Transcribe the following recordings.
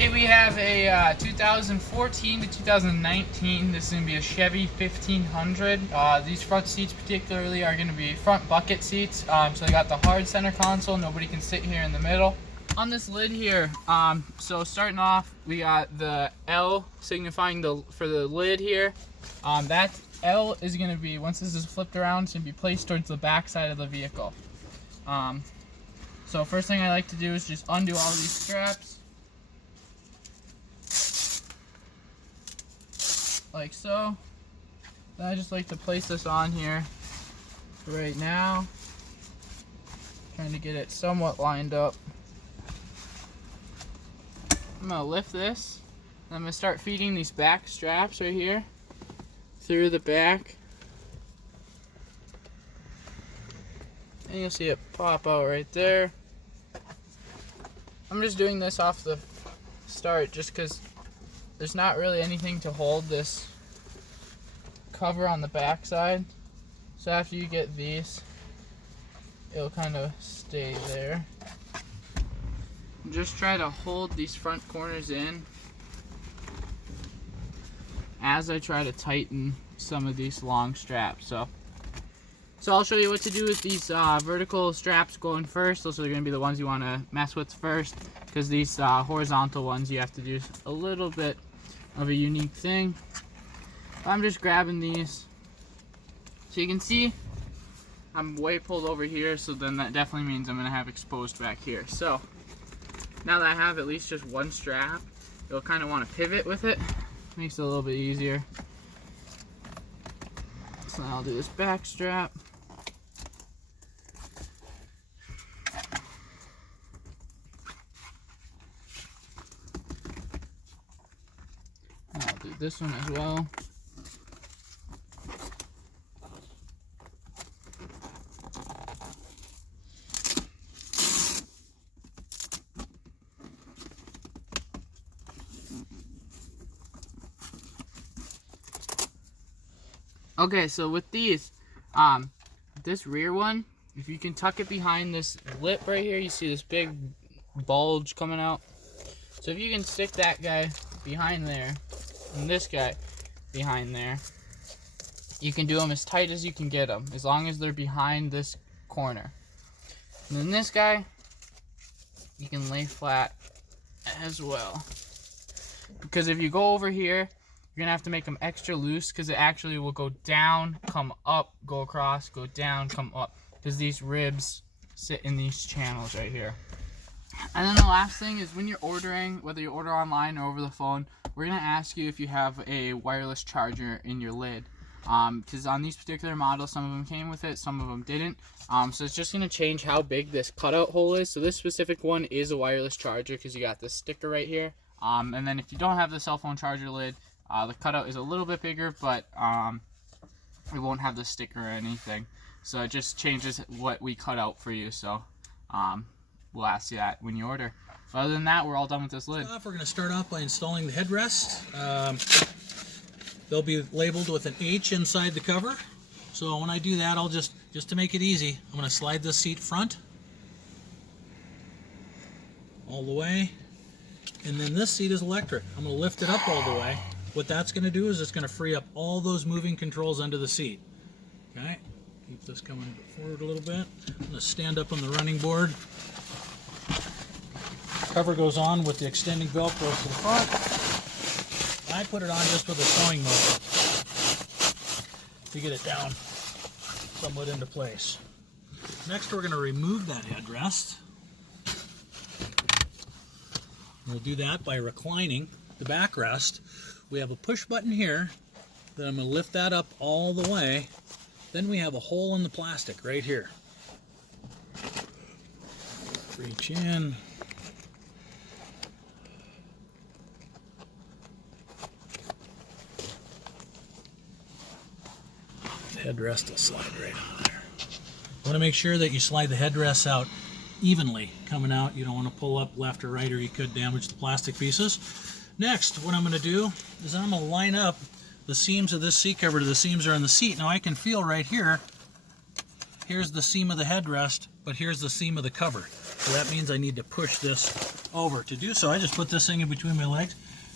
Hey, we have a 2014 to 2019. This is going to be a Chevy 1500. These front seats particularly are going to be front bucket seats. So they got the hard center console. Nobody can sit here in the middle. On this lid here, so starting off, we got the L signifying for the lid here. That L is going to be, once this is flipped around, it's going to be placed towards the back side of the vehicle. So first thing I like to do is just undo all these straps. Like so. Then I just like to place this on here for right now. Trying to get it somewhat lined up. I'm going to lift this, and I'm going to start feeding these back straps right here through the back. And you'll see it pop out right there. I'm just doing this off the start just because there's not really anything to hold this cover on the back side. So after you get these, it'll kind of stay there. Just try to hold these front corners in as I try to tighten some of these long straps. So I'll show you what to do with these vertical straps going first. Those are going to be the ones you want to mess with first, because these horizontal ones you have to do a little bit of a unique thing. I'm just grabbing these. So you can see I'm way pulled over here, so then that definitely means I'm going to have exposed back here. So now that I have at least just one strap, you'll kind of want to pivot with it. Makes it a little bit easier. So now I'll do this back strap. And I'll do this one as well. Okay, so with these, this rear one, if you can tuck it behind this lip right here, you see this big bulge coming out. So if you can stick that guy behind there, and this guy behind there, you can do them as tight as you can get them, as long as they're behind this corner. And then this guy, you can lay flat as well. Because if you go over here, you're gonna have to make them extra loose, because it actually will go down, come up, go across, go down, come up, because these ribs sit in these channels right here. And then the last thing is, when you're ordering, whether you order online or over the phone, we're gonna ask you if you have a wireless charger in your lid, because on these particular models, some of them came with it, some of them didn't. So it's just gonna change how big this cutout hole is. So this specific one is a wireless charger, because you got this sticker right here. And then if you don't have the cell phone charger lid, the cutout is a little bit bigger, but it won't have the sticker or anything. So it just changes what we cut out for you. So we'll ask you that when you order. But other than that, we're all done with this lid. We're going to start off by installing the headrest. They'll be labeled with an H inside the cover. So when I do that, I'll just to make it easy, I'm going to slide this seat front all the way. And then this seat is electric. I'm going to lift it up all the way. What that's going to do is it's going to free up all those moving controls under the seat. Okay, keep this coming forward a little bit. I'm going to stand up on the running board. Cover goes on with the extending Velcro to the front. I put it on just with a towing motor to get it down somewhat into place. Next, we're going to remove that headrest. We'll do that by reclining the backrest. We have a push button here, then I'm going to lift that up all the way. Then we have a hole in the plastic right here. Reach in. The headrest will slide right on there. You want to make sure that you slide the headrest out evenly coming out. You don't want to pull up left or right, or you could damage the plastic pieces. Next, what I'm going to do is I'm going to line up the seams of this seat cover to the seams that are in the seat. Now I can feel right here, here's the seam of the headrest, but here's the seam of the cover. So that means I need to push this over. To do so, I just put this thing in between my legs,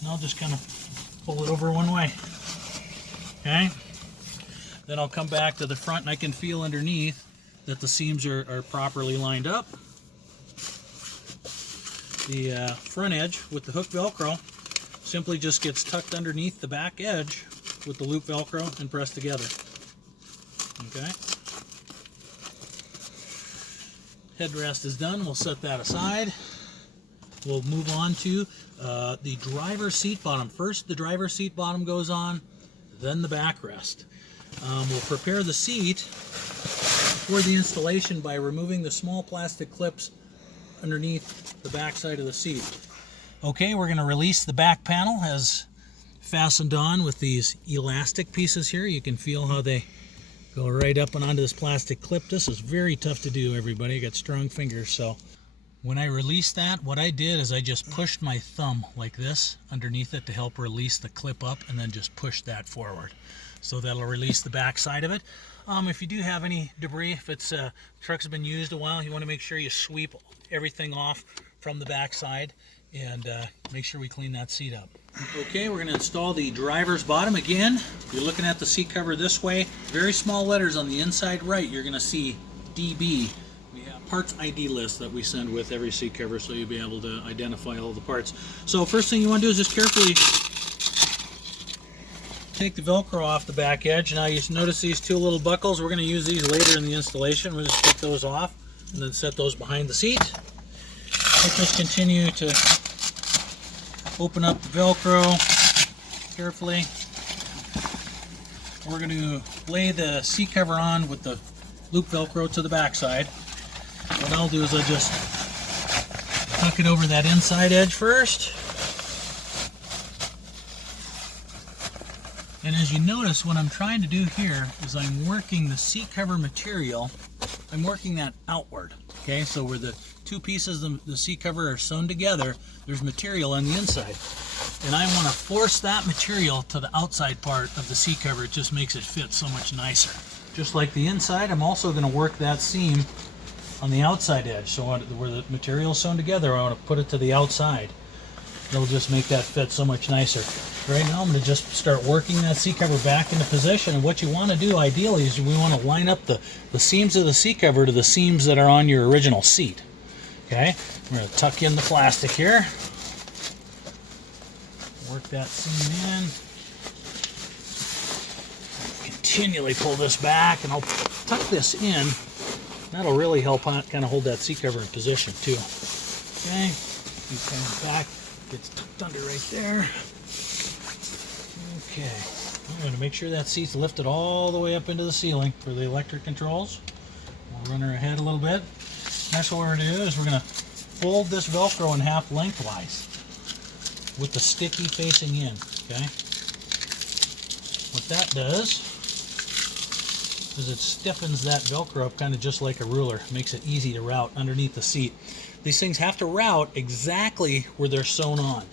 and I'll just kind of pull it over one way. Okay? Then I'll come back to the front, and I can feel underneath that the seams are properly lined up. The front edge with the hook Velcro simply just gets tucked underneath the back edge with the loop Velcro and pressed together. Okay? Headrest is done. We'll set that aside. We'll move on to the driver's seat bottom. First, the driver's seat bottom goes on, then the backrest. We'll prepare the seat for the installation by removing the small plastic clips underneath the back side of the seat. Okay, we're going to release the back panel as fastened on with these elastic pieces here. You can feel how they go right up and onto this plastic clip. This is very tough to do, everybody. I got strong fingers, so when I released that, what I did is I just pushed my thumb like this underneath it to help release the clip up, and then just push that forward. So that'll release the back side of it. If you do have any debris, if it's truck's been used a while, you want to make sure you sweep everything off from the back side and make sure we clean that seat up. Okay, we're going to install the driver's bottom again. You're looking at the seat cover this way. Very small letters on the inside right, you're going to see DB. We have parts ID list that we send with every seat cover, so you'll be able to identify all the parts. So first thing you want to do is just carefully take the Velcro off the back edge. Now you notice these two little buckles. We're going to use these later in the installation. We'll just take those off and then set those behind the seat. Let's just continue to open up the Velcro carefully. We're going to lay the seat cover on with the loop Velcro to the back side. What I'll do is I'll just tuck it over that inside edge first. And as you notice, what I'm trying to do here is I'm working the seat cover material, I'm working that outward. Okay, so where the two pieces of the seat cover are sewn together, there's material on the inside. And I want to force that material to the outside part of the seat cover. It just makes it fit so much nicer. Just like the inside, I'm also going to work that seam on the outside edge. So where the material is sewn together, I want to put it to the outside. It'll just make that fit so much nicer. Right now I'm going to just start working that seat cover back into position, and what you want to do ideally is we want to line up the seams of the seat cover to the seams that are on your original seat. Okay, we're going to tuck in the plastic here, work that seam in, continually pull this back, and I'll tuck this in. That'll really help kind of hold that seat cover in position too. Okay, keep coming back, gets tucked under right there. Okay, I'm going to make sure that seat's lifted all the way up into the ceiling for the electric controls. We'll run her ahead a little bit. Next what we're going to do is we're going to fold this Velcro in half lengthwise with the sticky facing in. Okay. What that does is it stiffens that Velcro up kind of just like a ruler. Makes it easy to route underneath the seat. These things have to route exactly where they're sewn on.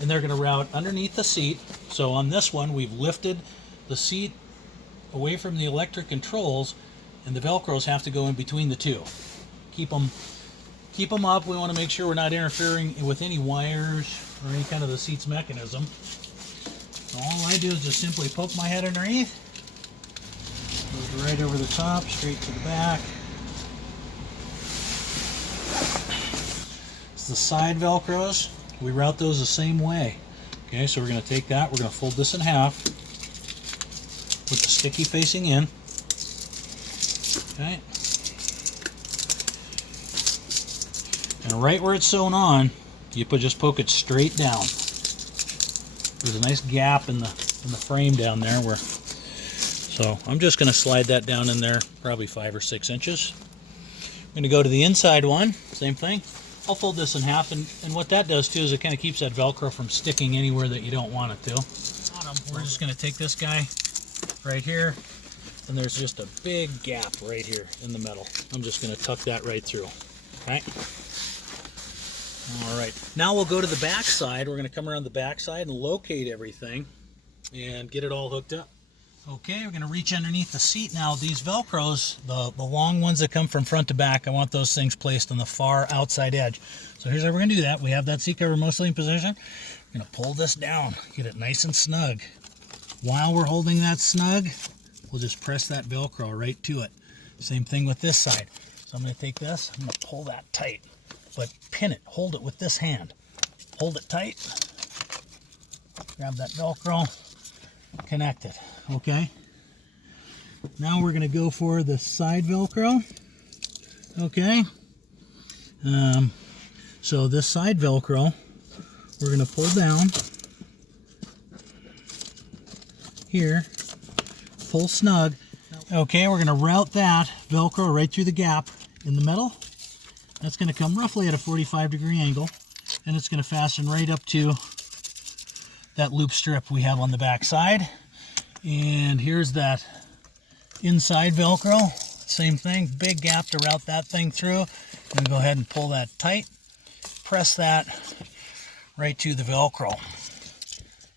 And they're going to route underneath the seat. So on this one, we've lifted the seat away from the electric controls, and the Velcros have to go in between the two. Keep them up. We want to make sure we're not interfering with any wires or any kind of the seat's mechanism. So all I do is just simply poke my head underneath. Goes right over the top, straight to the back. It's the side Velcros. We route those the same way. Okay, so we're going to take that, we're going to fold this in half with the sticky facing in. Okay. And right where it's sewn on, you just poke it straight down. There's a nice gap in the frame down there where, so I'm just going to slide that down in there probably 5 or 6 inches. I'm going to go to the inside one, same thing. I'll fold this in half, and what that does too is it kind of keeps that Velcro from sticking anywhere that you don't want it to. We're just going to take this guy right here, and there's just a big gap right here in the metal. I'm just going to tuck that right through. Okay. All right. Now we'll go to the back side. We're going to come around the back side and locate everything and get it all hooked up. Okay, we're going to reach underneath the seat now. These Velcros, the long ones that come from front to back, I want those things placed on the far outside edge. So here's how we're going to do that. We have that seat cover mostly in position. We're going to pull this down, get it nice and snug. While we're holding that snug, we'll just press that Velcro right to it. Same thing with this side. So I'm going to take this, I'm going to pull that tight, but pin it, hold it with this hand. Hold it tight, grab that Velcro, connect it. Okay, now we're going to go for the side Velcro. Okay, so this side Velcro we're going to pull down here, pull snug. Okay, we're going to route that Velcro right through the gap in the middle. That's going to come roughly at a 45-degree angle, and it's going to fasten right up to that loop strip we have on the back side. And here's that inside Velcro. Same thing, big gap to route that thing through. And go ahead and pull that tight. Press that right to the Velcro.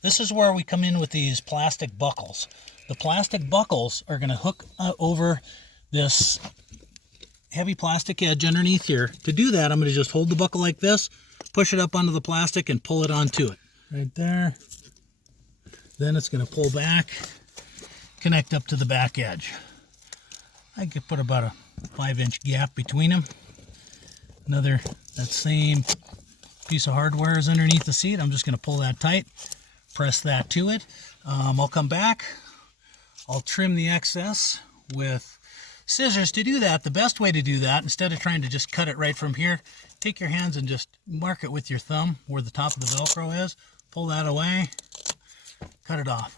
This is where we come in with these plastic buckles. The plastic buckles are going to hook over this heavy plastic edge underneath here. To do that, I'm going to just hold the buckle like this, push it up onto the plastic, and pull it onto it. Right there. Then it's going to pull back, connect up to the back edge. I could put about a 5-inch gap between them. That same piece of hardware is underneath the seat. I'm just going to pull that tight, press that to it. I'll come back. I'll trim the excess with scissors. To do that, the best way to do that, instead of trying to just cut it right from here, take your hands and just mark it with your thumb where the top of the Velcro is. Pull that away. Cut it off.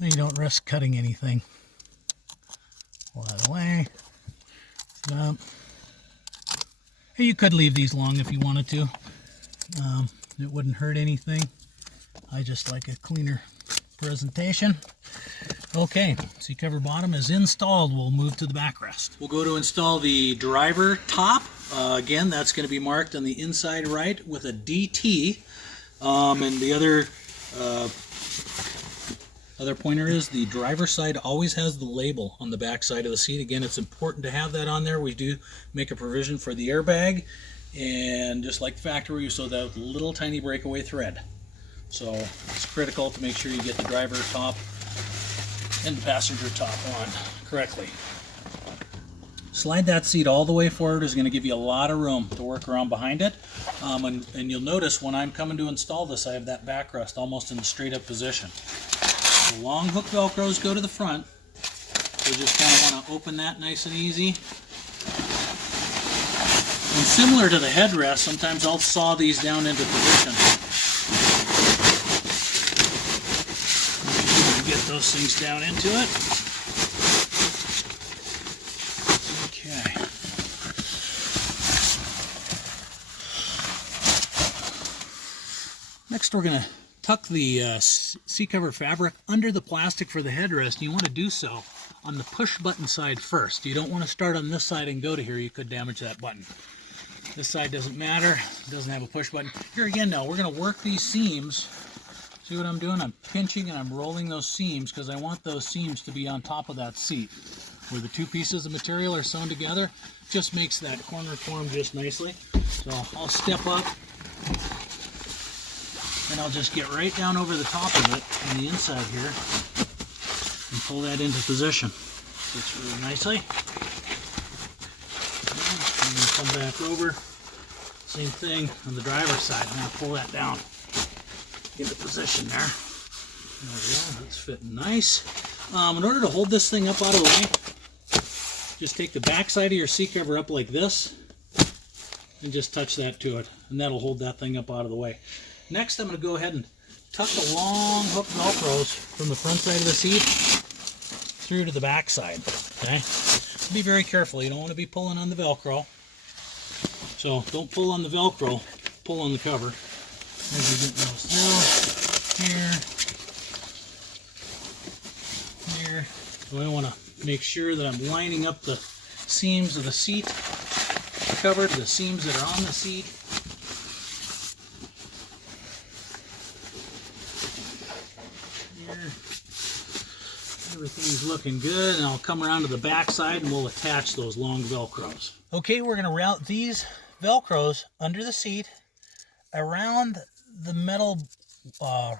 Then you don't risk cutting anything. Pull that away. You could leave these long if you wanted to. It wouldn't hurt anything. I just like a cleaner presentation. Okay, seat cover bottom is installed. We'll move to the backrest. We'll go to install the driver top. Again, that's going to be marked on the inside right with a DT. And the other pointer is the driver's side always has the label on the back side of the seat. Again, it's important to have that on there. We do make a provision for the airbag, and just like the factory, so that little tiny breakaway thread. So it's critical to make sure you get the driver top and the passenger top on correctly. Slide that seat all the way forward is going to give you a lot of room to work around behind it. And you'll notice when I'm coming to install this, I have that backrest almost in the straight up position. The long hook Velcros go to the front. So just kind of want to open that nice and easy. And similar to the headrest, sometimes I'll saw these down into position. Get those things down into it. Okay. Next, we're going to tuck the seat cover fabric under the plastic for the headrest. You want to do so on the push button side first. You don't want to start on this side and go to here. You could damage that button. This side doesn't matter. It doesn't have a push button. Here again now, we're going to work these seams. See what I'm doing? I'm pinching and I'm rolling those seams because I want those seams to be on top of that seat. Where the two pieces of material are sewn together, just makes that corner form just nicely. So I'll step up and I'll just get right down over the top of it on the inside here and pull that into position. Fits really nicely. And then come back over. Same thing on the driver's side. Now pull that down into position there. There we go. That's fitting nice. In order to hold this thing up out of the way, just take the back side of your seat cover up like this and just touch that to it, and that'll hold that thing up out of the way. Next, I'm going to go ahead and tuck the long hook Velcros from the front side of the seat through to the back side. Okay, be very careful. You don't want to be pulling on the Velcro. So don't pull on the Velcro, pull on the cover. As you get those through, here. So I want to make sure that I'm lining up the seams of the seat cover to the seams that are on the seat. Here. Everything's looking good, and I'll come around to the back side and we'll attach those long Velcros. Okay, we're going to route these Velcros under the seat around the metal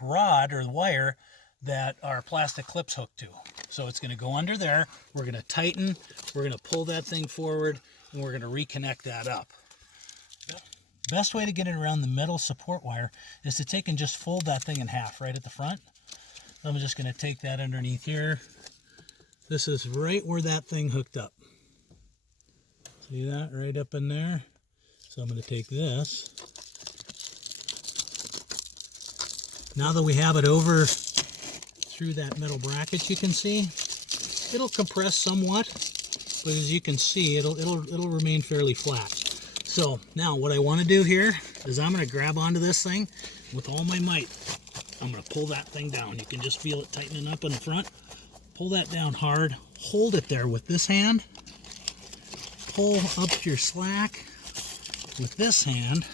rod or wire that our plastic clips hook to. So it's going to go under there. We're going to tighten, we're going to pull that thing forward, and we're going to reconnect that up. Best way to get it around the metal support wire is to take and just fold that thing in half right at the front. I'm just going to take that underneath here. This is right where that thing hooked up. See that right up in there? So I'm going to take this. Now that we have it over through that metal bracket, you can see it'll compress somewhat, but as you can see, it'll remain fairly flat. So now what I want to do here is I'm going to grab onto this thing with all my might. I'm going to pull that thing down. You can just feel it tightening up in the front. Pull that down hard. Hold it there with this hand. Pull up your slack with this hand.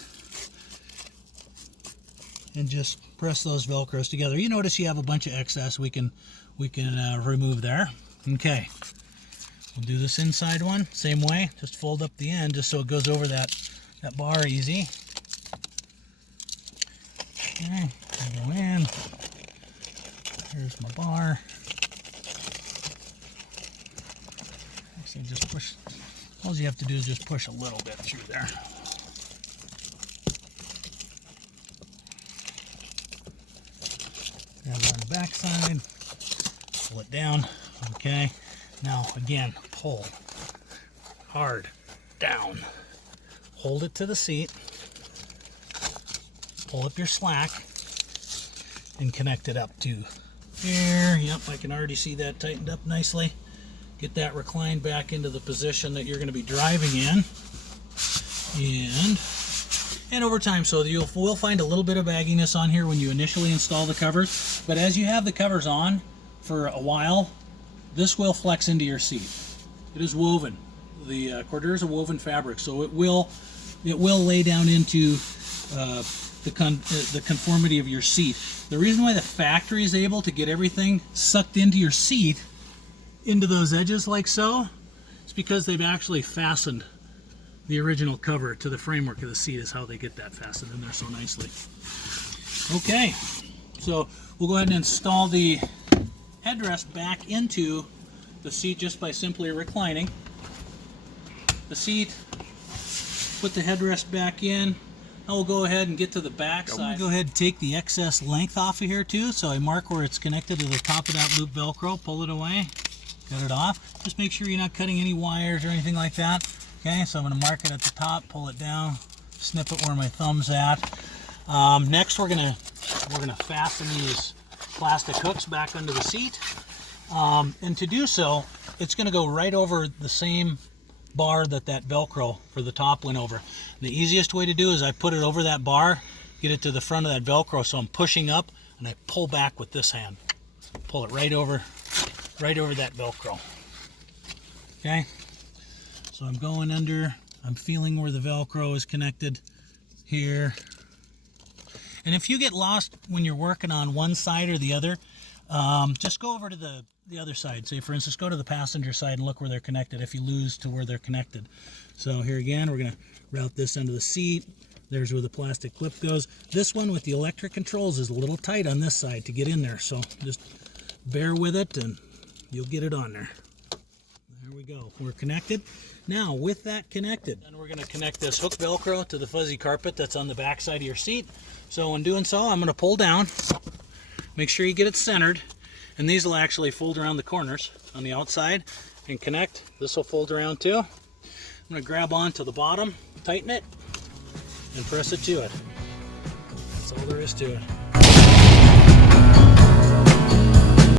And just press those Velcros together. You notice you have a bunch of excess we can remove there. Okay. We'll do this inside one. Same way. Just fold up the end just so it goes over that bar easy. Okay. Go in. Here's my bar. So just push. All you have to do is just push a little bit through there. Grab it on the back side. Pull it down. Okay. Now again, pull hard down. Hold it to the seat. Pull up your slack and connect it up to here. Yep, I can already see that tightened up nicely. Get that reclined back into the position that you're going to be driving in. And over time, so you will find a little bit of bagginess on here when you initially install the covers, but as you have the covers on for a while, this will flex into your seat. It is woven. The Cordura is a woven fabric, so it will lay down into the conformity of your seat. The reason why the factory is able to get everything sucked into your seat, into those edges like so, is because they've actually fastened the original cover to the framework of the seat. Is how they get that fastened in there so nicely. Okay, so we'll go ahead and install the headrest back into the seat just by simply reclining the seat. Put the headrest back in. Now we'll go ahead and get to the back side. I'm going to go ahead and take the excess length off of here too. So I mark where it's connected to the top of that loop Velcro. Pull it away. Cut it off. Just make sure you're not cutting any wires or anything like that. Okay, so I'm going to mark it at the top, pull it down, snip it where my thumb's at. Next we're gonna fasten these plastic hooks back under the seat. And to do so, it's going to go right over the same bar that Velcro for the top went over. The easiest way to do is I put it over that bar, get it to the front of that Velcro, so I'm pushing up and I pull back with this hand. Pull it right over that Velcro. Okay, so I'm going under, I'm feeling where the Velcro is connected here. And if you get lost when you're working on one side or the other, just go over to the other side. Say for instance, go to the passenger side and look where they're connected if you lose to where they're connected. So here again, we're going to route this under the seat. There's where the plastic clip goes. This one with the electric controls is a little tight on this side to get in there, so just bear with it and you'll get it on there. There we go. We're connected. Now with that connected, and we're going to connect this hook Velcro to the fuzzy carpet that's on the back side of your seat. So in doing so, I'm going to pull down. Make sure you get it centered, and these will actually fold around the corners on the outside and connect. This will fold around too. I'm going to grab onto the bottom, tighten it, and press it to it. That's all there is to it.